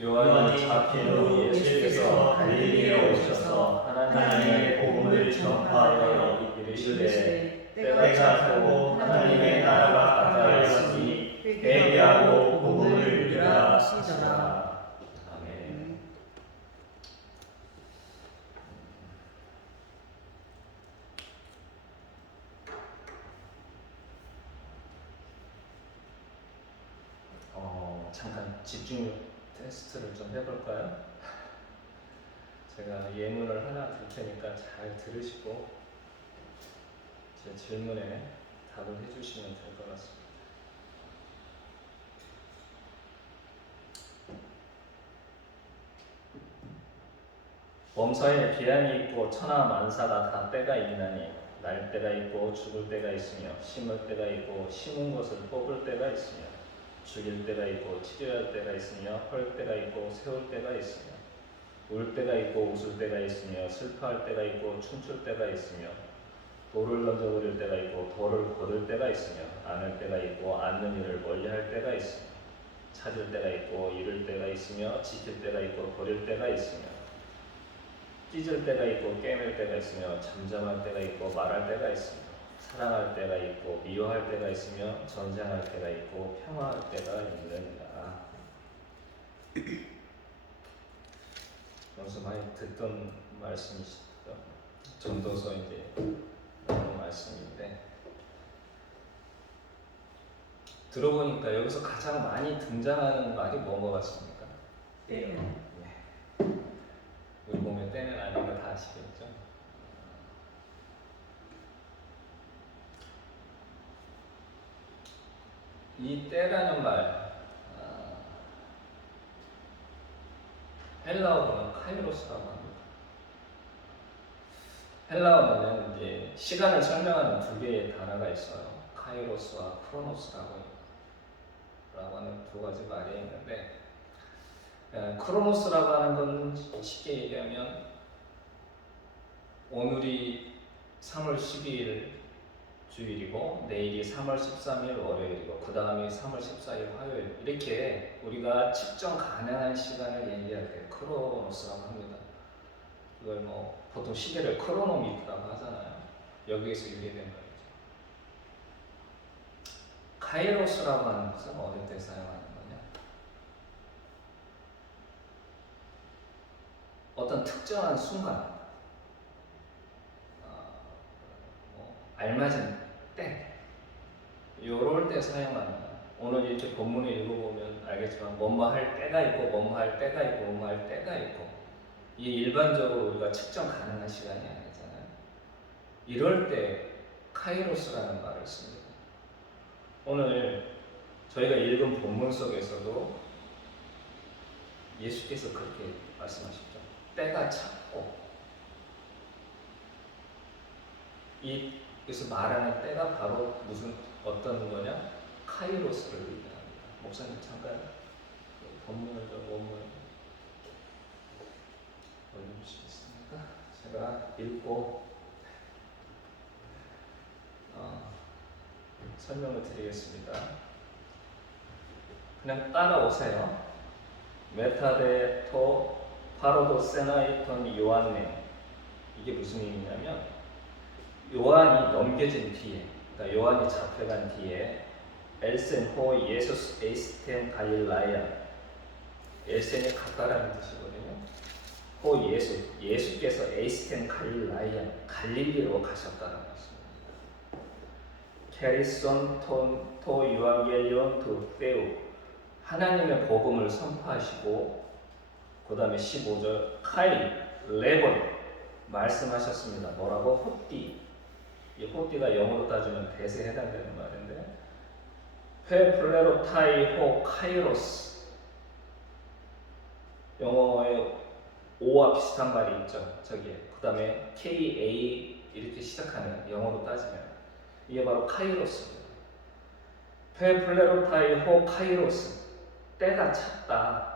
요한이 잡힌 후 예수께서 갈릴리에 오셔서 하나님의 복음을 전파하여 이르시되 때가 차고 하나님의 나라가 가까이 왔으니 회개하고 복음을 믿으라 하시더라. 아멘. 잠깐 집중력 테스트를 좀 해볼까요? 제가 예문을 하나 줄 테니까 잘 들으시고 제 질문에 답을 해주시면 될 것 같습니다. 범사에 기한이 있고 천하 만사가 다 때가 있나니 날 때가 있고 죽을 때가 있으며 심을 때가 있고 심은 것을 뽑을 때가 있으며 죽일 때가 있고 치료할 때가 있으며 헐 때가 있고 세울 때가 있으며 울 때가 있고 웃을 때가 있으며 슬퍼할 때가 있고 춤출 때가 있으며 돌을 던져버릴 때가 있고 돌을 거둘 때가 있으며 안을 때가 있고 안는 일을 멀리할 때가 있으며 찾을 때가 있고 잃을 때가 있으며 지킬 때가 있고 버릴 때가 있으며 찢을 때가 있고 깨맬 때가 있으며 잠잠할 때가 있고 말할 때가 있으며 사랑할 때가 있고 미워할 때가 있으며 전쟁할 때가 있고 평화할 때가 있느니라. 평소 많이 듣던 말씀이시죠. 전도서 이제 나오는 말씀인데 들어보니까 여기서 가장 많이 등장하는 말이 뭔 것 같습니까? 때요. 우리 몸에 때는 아닌 거 다 아시겠죠? 이 때라는 말 헬라어로는 카이로스라고 합니다. 헬라어는 이제 시간을 설명하는 두 개의 단어가 있어요. 카이로스와 크로노스라고 하는 두 가지 말이 있는데 크로노스라고 하는 건 쉽게 얘기하면 오늘이 3월 12일 주일이고 내일이 3월 13일 월요일이고 그 다음이 3월 14일 화요일 이렇게 우리가 측정 가능한 시간을 얘기할 때 크로노스라고 합니다. 이걸 뭐 보통 시계를 크로노미터라고 하잖아요. 여기에서 유래된 말이죠. 카이로스라고 하는 것은 어릴 때 사용하는 거냐? 어떤 특정한 순간 알맞은 때 요럴 때 사용하는 거예요. 오늘 이렇게 본문을 읽어보면 알겠지만 뭐뭐 할 때가 있고 뭐뭐 할 때가 있고 뭐뭐 할 때가 있고 이게 일반적으로 우리가 측정 가능한 시간이 아니잖아요. 이럴 때 카이로스라는 말을 씁니다. 오늘 저희가 읽은 본문 속에서도 예수께서 그렇게 말씀하셨죠. 때가 찼고 여기서 말하는 때가 바로 무슨 어떤 거냐? 카이로스를 의미합니다. 목사님 잠깐 본문을 좀 원문을 올려주시겠습니까? 제가 읽고 설명을 드리겠습니다. 그냥 따라오세요. 메타데토 파로도 세나이톤 요한네 이게 무슨 의미냐면 요한이 넘겨진 뒤에 그러니까 요한이 잡혀간 뒤에 엘센 호 예수스 에이스텐 갈릴라야 엘센이 가까라는 뜻이거든요. 호 예수께서 에이스텐 갈릴라야 갈릴리로 가셨다는 것입니다. 캐리손 토 유앙겔리온 투 페우 하나님의 복음을 선포하시고 그 다음에 15절 카이 레본 말씀하셨습니다. 뭐라고? 호띠. 이 호띠가 영어로 따지면 대세에 해당되는 말인데 페플레로타이 호 카이로스 영어의 O와 비슷한 말이 있죠. 저기에 그 다음에 KA 이렇게 시작하는 영어로 따지면 이게 바로 카이로스입니다. 페플레로타이 호 카이로스 때가 찼다.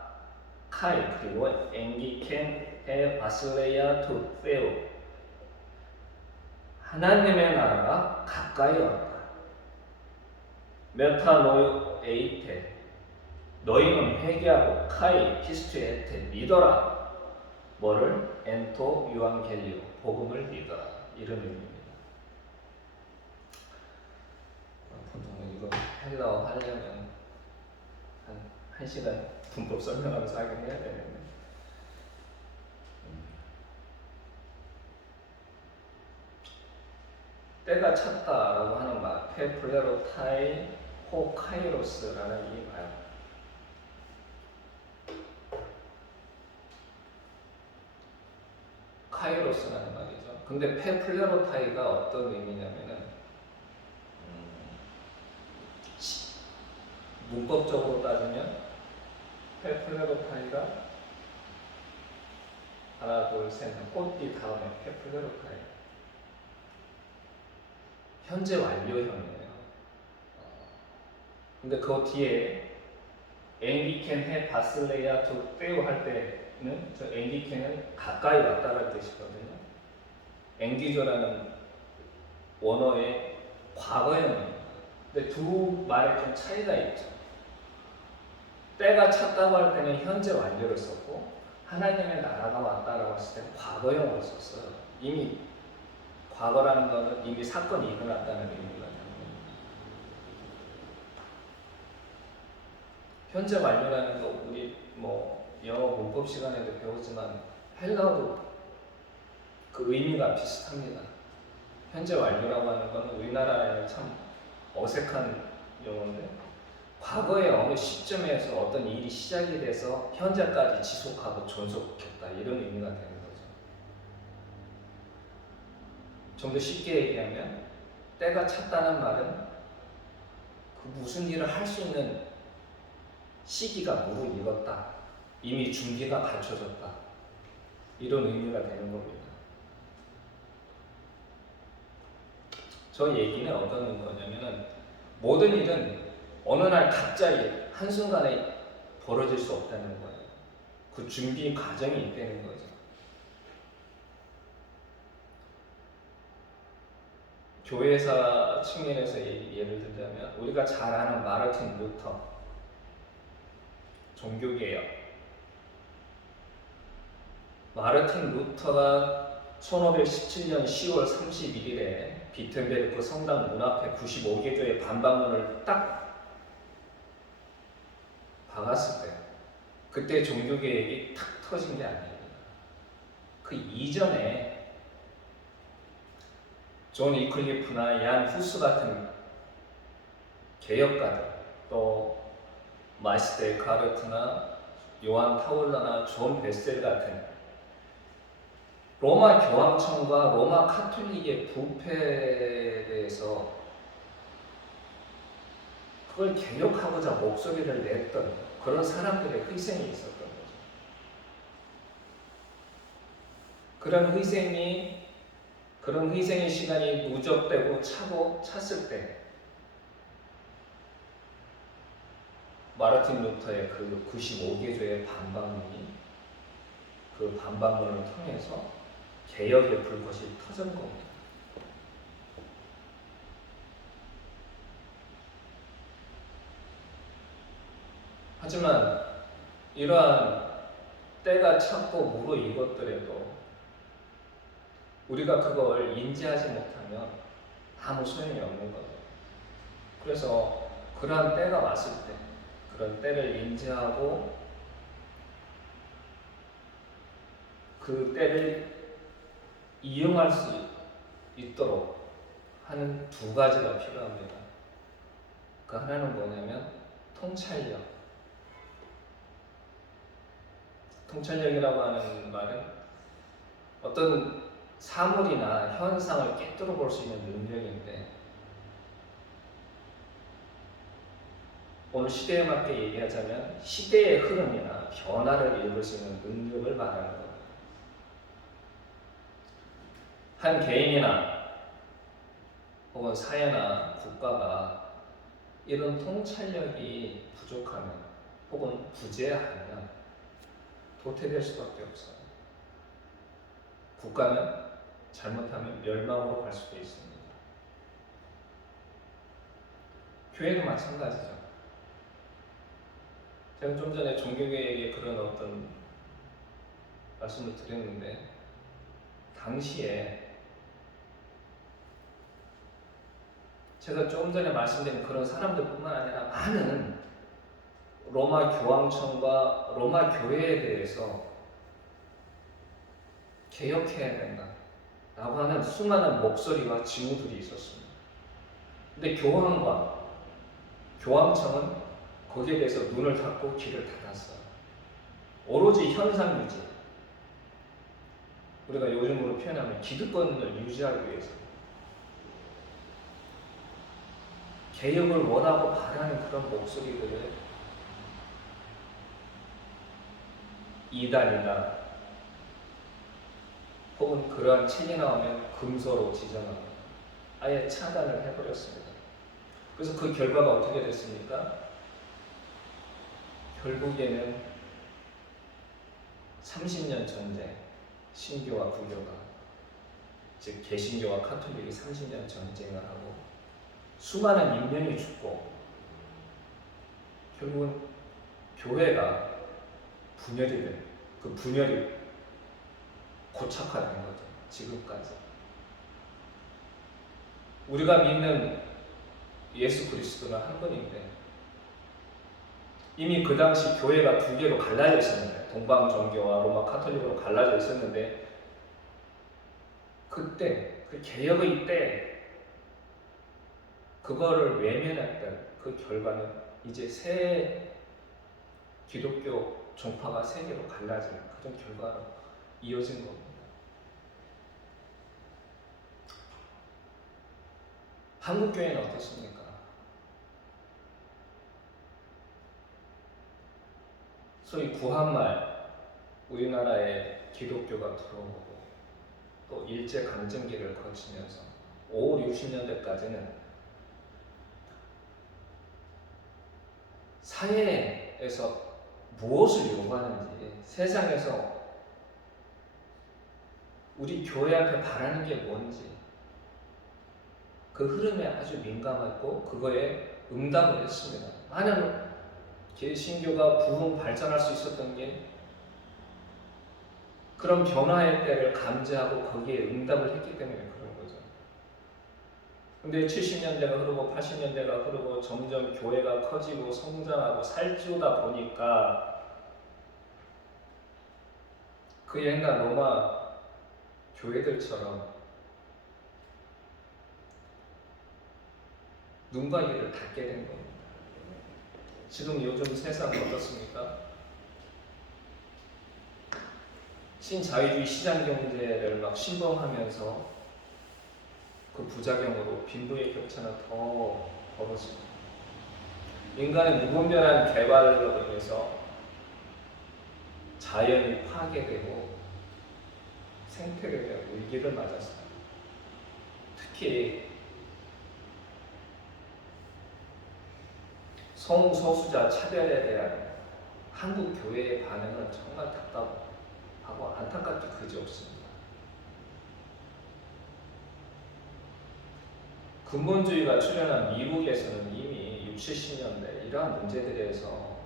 카이 그리고 엥기켄 에 바슬레야 투 페오 하나님의 나라가 가까이 왔다. 메타노 에이테 너희는 회개하고 카이 피스투에 믿어라. 뭐를? 엔토 유앙겔리오 복음을 믿어라. 이런 의미입니다. 보통 이거 헬라어 하려면 한 시간 문법 설명하면서 하긴 해야 되는데 때가 찼다라고 하는 말 페플레로타이 호카이로스라는 이 말 카이로스라는 말이죠. 근데 페플레로타이가 어떤 의미냐면은 문법적으로 따지면 페플레로타이가 하나 둘셋 꽃띠 다음에 페플레로타이 현재 완료형이에요. 근데 그 뒤에 앵기켄 해 바슬레야 두 빼오 할 때는 저 앵기켄은 가까이 왔다라는 뜻이거든요. 앵기조라는 원어의 과거형입니다. 근데 두 말에 좀 차이가 있죠. 때가 찼다고 할 때는 현재 완료를 썼고 하나님의 나라가 왔다라고 했을 때는 과거형으로 썼어요. 이미 과거라는 것은 이미 사건이 일어났다는 의미거든요. 현재 완료라는 거 우리 영어 문법 시간에도 배우지만 헬라어도 그 의미가 비슷합니다. 현재 완료라고 하는 건 우리나라에는 참 어색한 용어인데 과거의 어느 시점에서 어떤 일이 시작이 돼서 현재까지 지속하고 존속했다 이런 의미가 되는 거죠. 좀 더 쉽게 얘기하면 때가 찼다는 말은 그 무슨 일을 할 수 있는 시기가 무르익었다. 이미 준비가 갖춰졌다. 이런 의미가 되는 겁니다. 저 얘기는 어떤 거냐면은 모든 일은 어느 날 갑자기 한순간에 벌어질 수 없다는 거예요. 그 준비 과정이 있다는 거죠. 교회사 측면에서 예를 들자면 우리가 잘 아는 마르틴 루터 종교개혁 마르틴 루터가 1517년 10월 31일에 비텐베르크 성당 문 앞에 95개조의 반박문을 딱 박았을 때 그때 종교개혁이 탁 터진 게 아니에요. 그 이전에 존 이클리프나 얀 후스 같은 개혁가들 또 마이스테 카르트나 요한 타울러나 존 베셀 같은 로마 교황청과 로마 카톨릭의 부패에 대해서 그걸 개혁하고자 목소리를 냈던 그런 사람들의 희생이 있었던 거죠. 그런 희생의 시간이 누적되고 차고 찼을 때 마르틴 루터의 그 95개조의 반박문이 그 반박문을 통해서 개혁의 불꽃이 터진 겁니다. 하지만 이러한 때가 찼고 무르익었더라도 우리가 그걸 인지하지 못하면 아무 소용이 없는 거죠. 그래서 그러한 때가 왔을 때 그런 때를 인지하고 그 때를 이용할 수 있도록 하는 두 가지가 필요합니다. 그 하나는 뭐냐면 통찰력. 통찰력이라고 하는 말은 어떤 사물이나 현상을 꿰뚫어 볼 수 있는 능력인데 오늘 시대에 맞게 얘기하자면 시대의 흐름이나 변화를 읽을 수 있는 능력을 말하는 겁니다. 한 개인이나 혹은 사회나 국가가 이런 통찰력이 부족하면 혹은 부재하면 도태될 수밖에 없어요. 국가는 잘못하면 멸망으로 갈 수도 있습니다. 교회도 마찬가지죠. 제가 좀 전에 종교계에게 그런 어떤 말씀을 드렸는데, 당시에 제가 좀 전에 말씀드린 그런 사람들뿐만 아니라 많은 로마 교황청과 로마 교회에 대해서 개혁해야 된다라고 하는 수많은 목소리와 징후들이 있었습니다. 근데 교황과 교황청은 거기에 대해서 눈을 닫고 귀를 닫았어요. 오로지 현상 유지, 우리가 요즘으로 표현하면 기득권을 유지하기 위해서 개혁을 원하고 바라는 그런 목소리들을 이단이나 혹은 그러한 책이 나오면 금서로 지정하고 아예 차단을 해버렸습니다. 그래서 그 결과가 어떻게 됐습니까? 결국에는 30년 전쟁, 신교와 불교가, 즉 개신교와 카톨릭이 30년 전쟁을 하고 수많은 인명이 죽고 결국은 교회가 분열이 된, 그 분열이 고착화된 거죠. 지금까지 우리가 믿는 예수 그리스도는 한 분인데 이미 그 당시 교회가 두 개로 갈라져 있었는데, 동방 종교와 로마 카톨릭으로 갈라져 있었는데, 그때 그 개혁의 때 그거를 외면했던 그 결과는 이제 새 기독교 종파가 세 개로 갈라진 그런 결과로 이어진 겁니다. 한국 교회는 어떻습니까? 소위 구한말 우리나라에 기독교가 들어오고 또 일제 강점기를 거치면서 5, 60년대까지는 사회에서 무엇을 요구하는지, 세상에서 우리 교회한테 바라는 게 뭔지 그 흐름에 아주 민감했고 그거에 응답을 했습니다. 많은 개신교가 부흥 발전할 수 있었던 게 그런 변화의 때를 감지하고 거기에 응답을 했기 때문에 그런 거죠. 근데 70년대가 흐르고 80년대가 흐르고 점점 교회가 커지고 성장하고 살찌우다 보니까 그 옛날 로마 교회들처럼 눈과 귀를 닫게 된 겁니다. 지금 요즘 세상은 어떻습니까? 신자유주의 시장경제를 막 신봉하면서 그 부작용으로 빈부의 격차는 더 벌어지고, 인간의 무분별한 개발로 인해서 자연이 파괴되고 생태계에 대한 위기를 맞았습니다. 특히 성소수자 차별에 대한 한국 교회의 반응은 정말 답답하고 안타깝게 그지없습니다. 근본주의가 출현한 미국에서는 이미 60, 70년대 이러한 문제들에서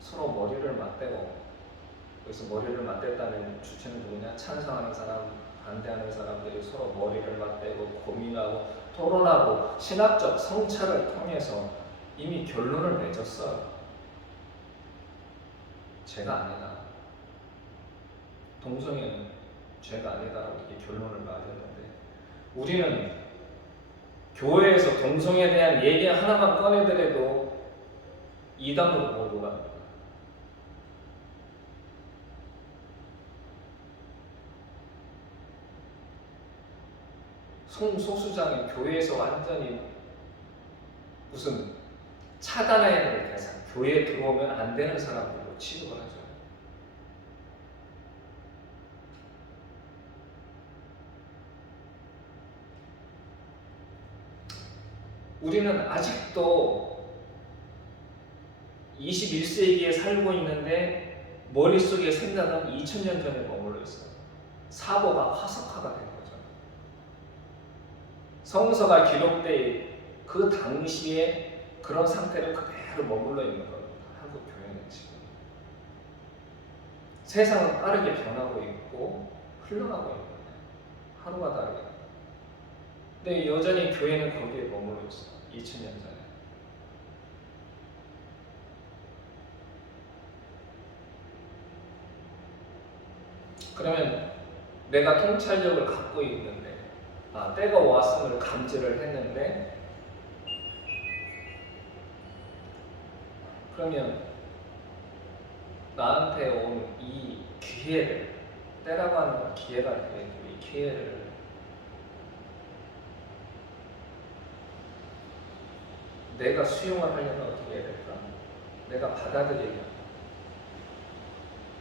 서로 머리를 맞대고, 여기서 머리를 맞댔다는 주체는 누구냐? 찬성하는 사람, 반대하는 사람들이 서로 머리를 맞대고 고민하고 토론하고 신학적 성찰을 통해서 이미 결론을 맺었어요. 죄가 아니다. 동성애는 죄가 아니다라고 이렇게 결론을 맞았는데, 우리는 교회에서 동성애에 대한 얘기 하나만 꺼내더라도 이단으로 몰고 갑니다. 성소수자는 교회에서 완전히 무슨 차단해야 될 대상, 교회에 들어오면 안 되는 사람들로 취급을 하죠. 우리는 아직도 21세기에 살고 있는데 머릿속의 생각은 2000년 전에 머물러 있어요. 사고가 화석화가 된 거죠. 성서가 기록된 그 당시에 그런 상태를 그대로 그대로 머물러 있는 겁니다. 한국 교회는 지금 세상은 빠르게 변하고 있고 흘러가고 있는 거예요. 하루가 다르게. 근데 여전히 교회는 거기에 머물러 있어요. 2000년 전에. 그러면 내가 통찰력을 갖고 있는데, 때가 왔음을 감지를 했는데, 그러면 나한테 온 이 기회를, 때라고 하는 건 기회가 되겠고, 이 기회를 내가 수용을 하려면 어떻게 해야 될까? 내가 받아들이려면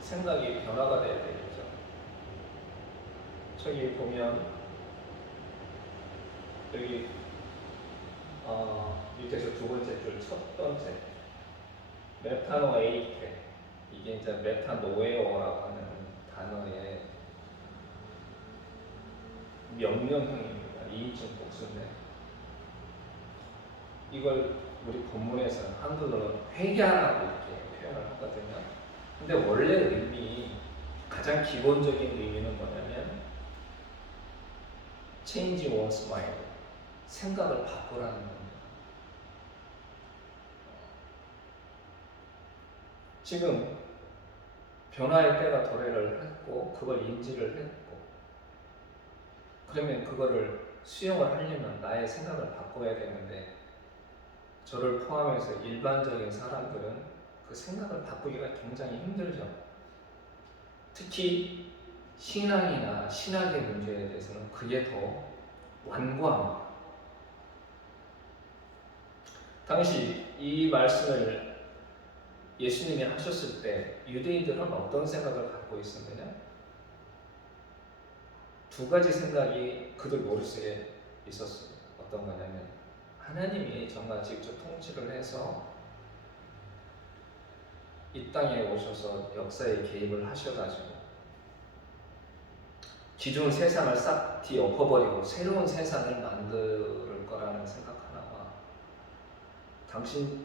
생각이 변화가 돼야 되겠죠. 저기 보면 여기 밑에서 두 번째 줄 첫 번째 메타노 에이테, 이게 이제 메타노에오라고 하는 단어의 명령형입니다. 2인칭 복수인데 이걸 우리 본문에서는 한글로는 회개하라고 이렇게 표현을 하거든요. 근데 원래 의미, 가장 기본적인 의미는 뭐냐면 change one's mind, 생각을 바꾸라는 겁니다. 지금 변화의 때가 도래를 했고 그걸 인지를 했고, 그러면 그거를 수용을 하려면 나의 생각을 바꿔야 되는데, 저를 포함해서 일반적인 사람들은 그 생각을 바꾸기가 굉장히 힘들죠. 특히 신앙이나 신학의 문제에 대해서는 그게 더 완고합니다. 당시 이 말씀을 예수님이 하셨을 때 유대인들은 어떤 생각을 갖고 있었느냐? 두 가지 생각이 그들 머릿속에 있었어요. 어떤 거냐면, 하나님이 정말 직접 통치를 해서 이 땅에 오셔서 역사에 개입을 하셔가지고 기존 세상을 싹 뒤엎어버리고 새로운 세상을 만들 거라는 생각 하나와, 당시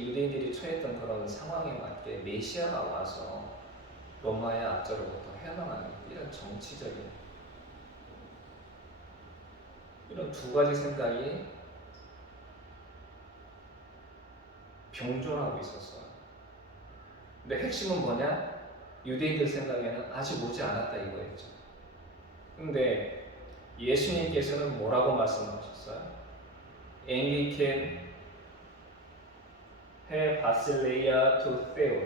유대인들이 처했던 그런 상황에 맞게 메시아가 와서 로마의 압제로부터 해방하는 이런 정치적인 이런 두 가지 생각이 병존하고 있었어요. 근데 핵심은 뭐냐? 유대인들 생각에는 아직 오지 않았다 이거였죠. 근데 예수님께서는 뭐라고 말씀하셨어요? 엔리켄 해 바실레이아 투 세오,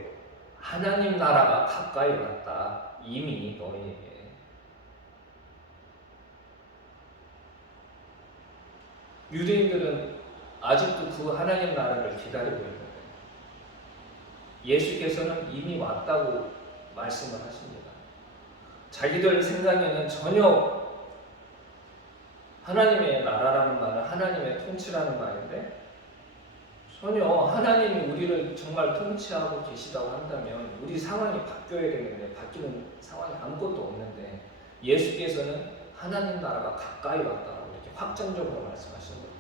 하나님 나라가 가까이 왔다 이미 너희에게. 유대인들은 아직도 그 하나님 나라를 기다리고 있는데 예수께서는 이미 왔다고 말씀을 하십니다. 자기들 생각에는 전혀 하나님의 나라라는 말은 하나님의 통치라는 말인데, 전혀 하나님이 우리를 정말 통치하고 계시다고 한다면 우리 상황이 바뀌어야 되는데 바뀌는 상황이 아무것도 없는데, 예수께서는 하나님 나라가 가까이 왔다고 이렇게 확정적으로 말씀하시는 거예요.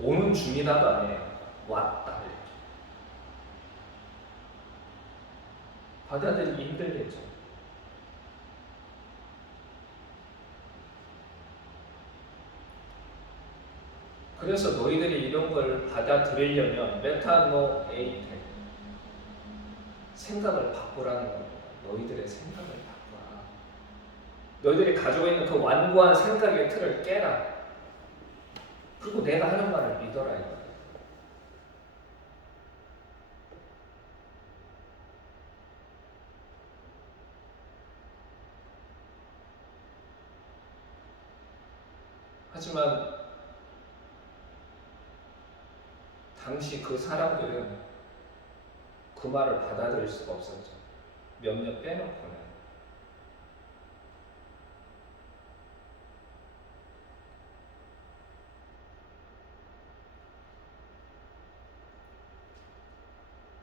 오는 중이다도 아니에요. 왔다 이렇게. 받아들이기 힘들겠죠. 그래서 너희들이 이런 걸 받아들이려면 메타노 에이테, 생각을 바꾸라는 겁니다. 너희들의 생각을 바꾸라. 너희들이 가지고 있는 그 완고한 생각의 틀을 깨라. 그리고 내가 하는 말을 믿어라 이거예요. 하지만 당시 그 사람들은 그 말을 받아들일 수가 없었죠. 몇몇 빼놓고는.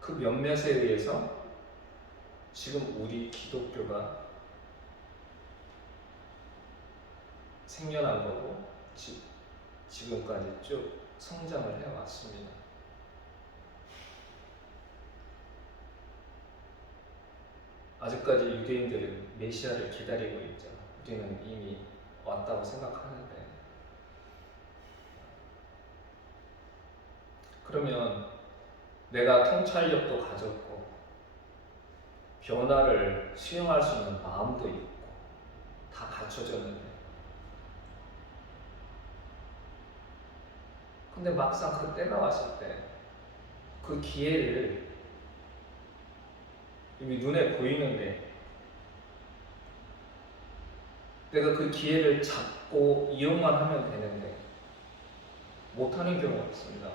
그 몇몇에 의해서 지금 우리 기독교가 생겨난 거고 지금까지 쭉 성장을 해왔습니다. 아직까지 유대인들은 메시아를 기다리고 있죠. 우리는 이미 왔다고 생각하는데. 그러면 내가 통찰력도 가졌고 변화를 수용할 수 있는 마음도 있고 다 갖춰졌는데, 근데 막상 그 때가 왔을 때 그 기회를 이미 눈에 보이는데 내가 그 기회를 잡고 이용만 하면 되는데 못하는 경우가 있습니다.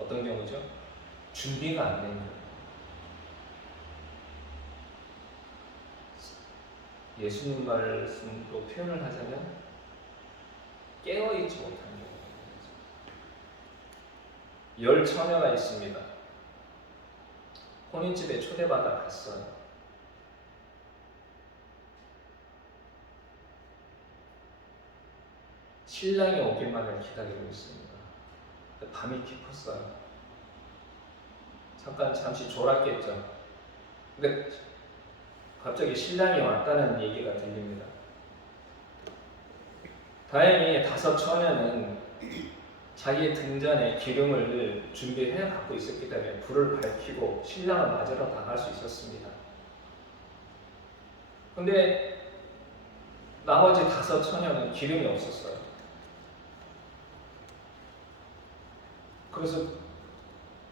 어떤 경우죠? 준비가 안 되는 경우. 예수님 말씀으로 표현을 하자면 깨어있지 못하는 경우가 있습니다. 10 처녀가 있습니다. 혼인집에 초대받아 갔어요. 신랑이 오기만을 기다리고 있습니다. 밤이 깊었어요. 잠시 졸았겠죠. 근데 갑자기 신랑이 왔다는 얘기가 들립니다. 다행히 5 처녀는 자기의 등잔에 기름을 준비해 갖고 있었기 때문에 불을 밝히고 신랑을 맞으러 나갈 수 있었습니다. 근데 나머지 5 처녀는 기름이 없었어요. 그래서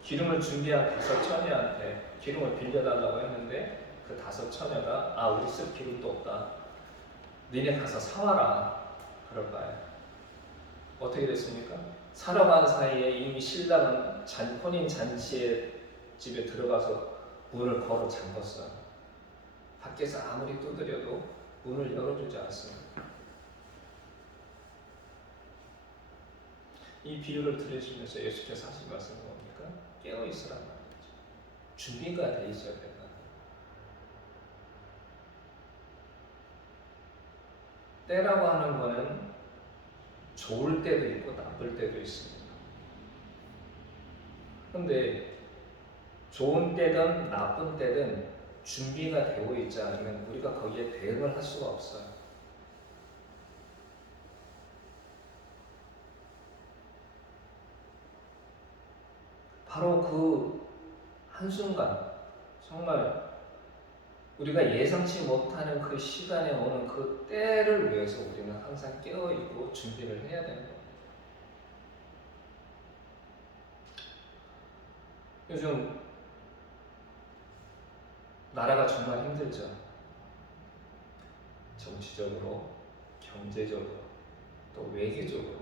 기름을 준비한 5 처녀한테 기름을 빌려달라고 했는데 그 5 처녀가 우리 쓸 기름도 없다. 니네 가서 사와라. 그럴까요? 어떻게 됐습니까? 사러 간 사이에 이미 신랑은 혼인 잔치의 집에 들어가서 문을 걸어 잠궜어요. 밖에서 아무리 두드려도 문을 열어주지 않습니다. 이 비유를 들으시면서 예수께서 하신 말씀은 뭡니까? 깨어있으란 말이죠. 준비가 돼 있어야 된다. 때라고 하는 거는 좋을 때도 있고 나쁠 때도 있습니다. 근데 좋은 때든 나쁜 때든 준비가 되고 있지 않으면 우리가 거기에 대응을 할 수가 없어요. 바로 그 한순간, 정말 우리가 예상치 못하는 그 시간에 오는 그 때를 위해서 우리는 항상 깨어있고 준비를 해야 되는 겁니다. 요즘 나라가 정말 힘들죠. 정치적으로, 경제적으로, 또 외교적으로.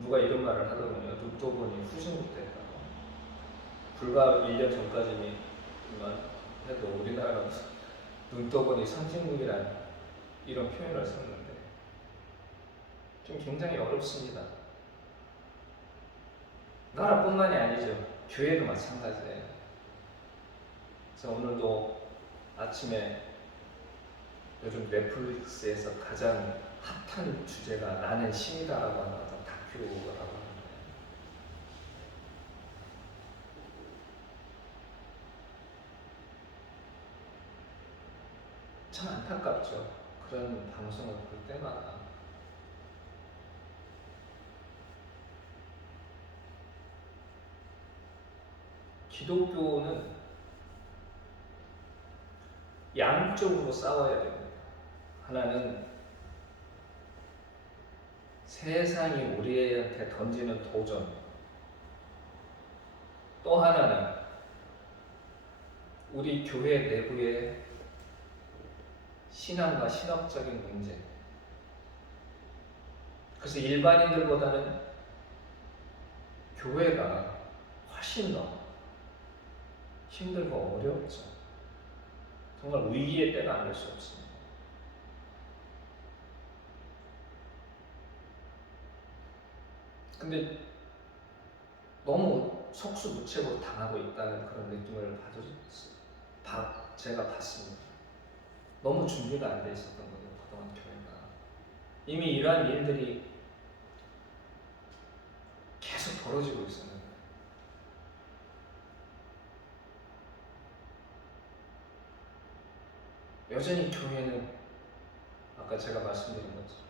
누가 이런 말을 하더군요. 눈도분이 후진국됐다고. 불과 1년 전까지만 해도 우리나라가 눈도분이 선진국이라는 이런 표현을 썼는데 좀 굉장히 어렵습니다. 나라뿐만이 아니죠. 교회도 마찬가지예요. 그래서 오늘도 아침에 요즘 넷플릭스에서 가장 핫한 주제가 나는 신이다라고 하는 어떤 다큐라고 하는데, 참 안타깝죠. 그런 방송을 볼 때마다. 기독교는 양쪽으로 싸워야 됩니다. 하나는 세상이 우리한테 던지는 도전, 또 하나는 우리 교회 내부의 신앙과 신학적인 문제. 그래서 일반인들보다는 교회가 훨씬 더 힘들고 어렵죠. 정말 위기의 때가 아닐 수 없습니다. 근데 너무 속수무책으로 당하고 있다는 그런 느낌을 제가 봤습니다. 너무 준비가 안 돼 있었던 거예요, 그동안 교회가. 이미 이러한 일들이 계속 벌어지고 있었는데, 여전히 교회는 아까 제가 말씀드린 것처럼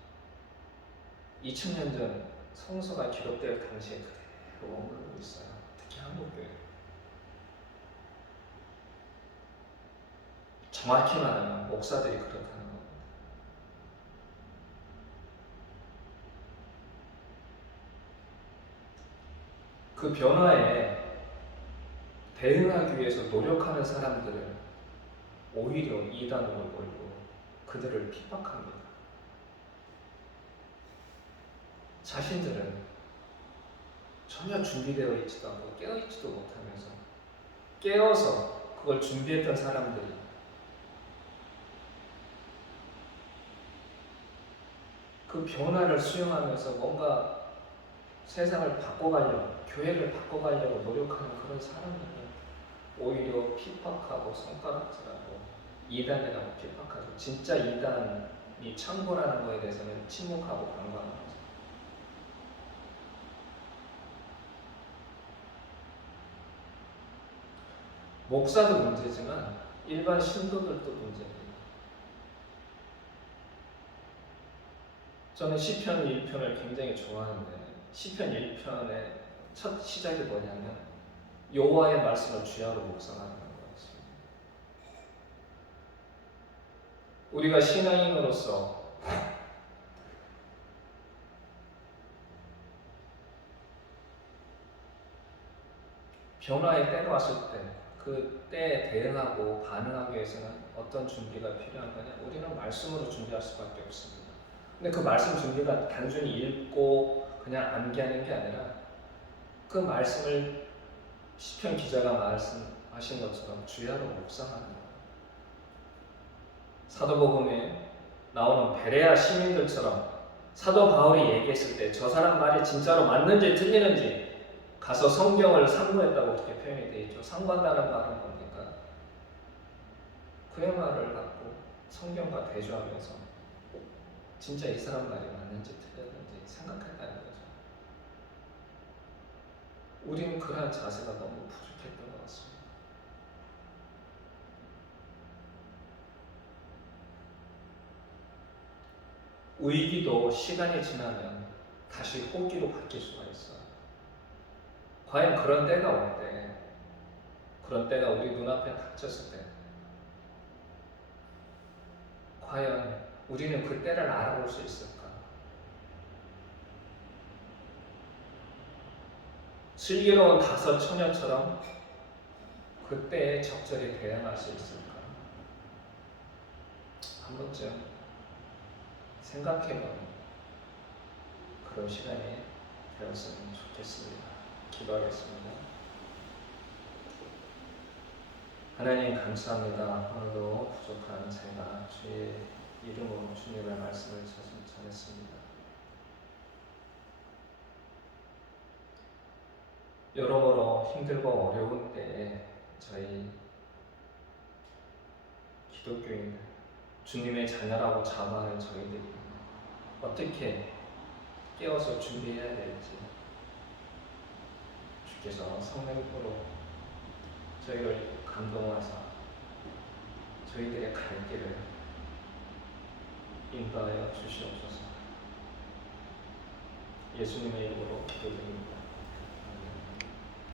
2000년 전 성서가 기록될 당시에 그대로 머무르고 있어요. 특히 한국교회. 정확히 말하면 목사들이 그렇다는 겁니다. 그 변화에 대응하기 위해서 노력하는 사람들을 오히려 이단으로 몰고 그들을 핍박합니다. 자신들은 전혀 준비되어 있지도 않고 깨어있지도 못하면서 깨어서 그걸 준비했던 사람들이 그 변화를 수용하면서 뭔가 세상을 바꿔가려고, 교회를 바꿔가려고 노력하는 그런 사람들은 오히려 핍박하고 손가락질하고 이단이라고 핍박하고, 진짜 이단이 창고라는 거에 대해서는 침묵하고 방관하는 거죠. 목사도 문제지만 일반 신도들도 문제입니다. 저는 시편 1편을 굉장히 좋아하는데 시편 1편의 첫 시작이 뭐냐면 여호와의 말씀을 주야로 묵상하는 거였습니다. 우리가 신앙인으로서 변화의 때가 왔을 때 그 때에 대응하고 반응하기 위해서는 어떤 준비가 필요한 거냐? 우리는 말씀으로 준비할 수밖에 없습니다. 근데 그 말씀 준비가 단순히 읽고 그냥 암기하는 게 아니라 그 말씀을 시편 기자가 말씀하신 것처럼 주야로 묵상하는 거예요. 사도복음에 나오는 베레아 시민들처럼 사도 바울이 얘기했을 때 저 사람 말이 진짜로 맞는지 틀리는지 가서 성경을 상고했다고 그렇게 표현이 되어 있죠. 상고한다는 말은 뭡니까? 그의 말을 갖고 성경과 대조하면서 진짜 이 사람 말이 맞는지 틀렸는지 생각했다는 거죠. 우리는 그러한 자세가 너무 부족했던 것 같습니다. 의기도 시간이 지나면 다시 호기로 바뀔 수가 있어요. 과연 그런 때가 올 때, 그런 때가 우리 눈앞에 닥쳤을 때 과연 우리는 그 때를 알아볼 수 있을까? 슬기로운 다섯 처녀처럼 그때에 적절히 대응할 수 있을까? 한 번쯤 생각해보는 그런 시간이 되었으면 좋겠습니다. 기도하겠습니다. 하나님 감사합니다. 오늘도 부족한 제가 주의 이름으로 주님의 말씀을 전했습니다. 여러모로 힘들고 어려운 때에 저희 기독교인 주님의 자녀라고 자부하는 저희들이 어떻게 깨어서 준비해야 될지 주께서 성령으로 저희를 감동하사 저희들의 갈 길을 인도하여 주시옵소서. 예수님의 이름으로 기도드립니다.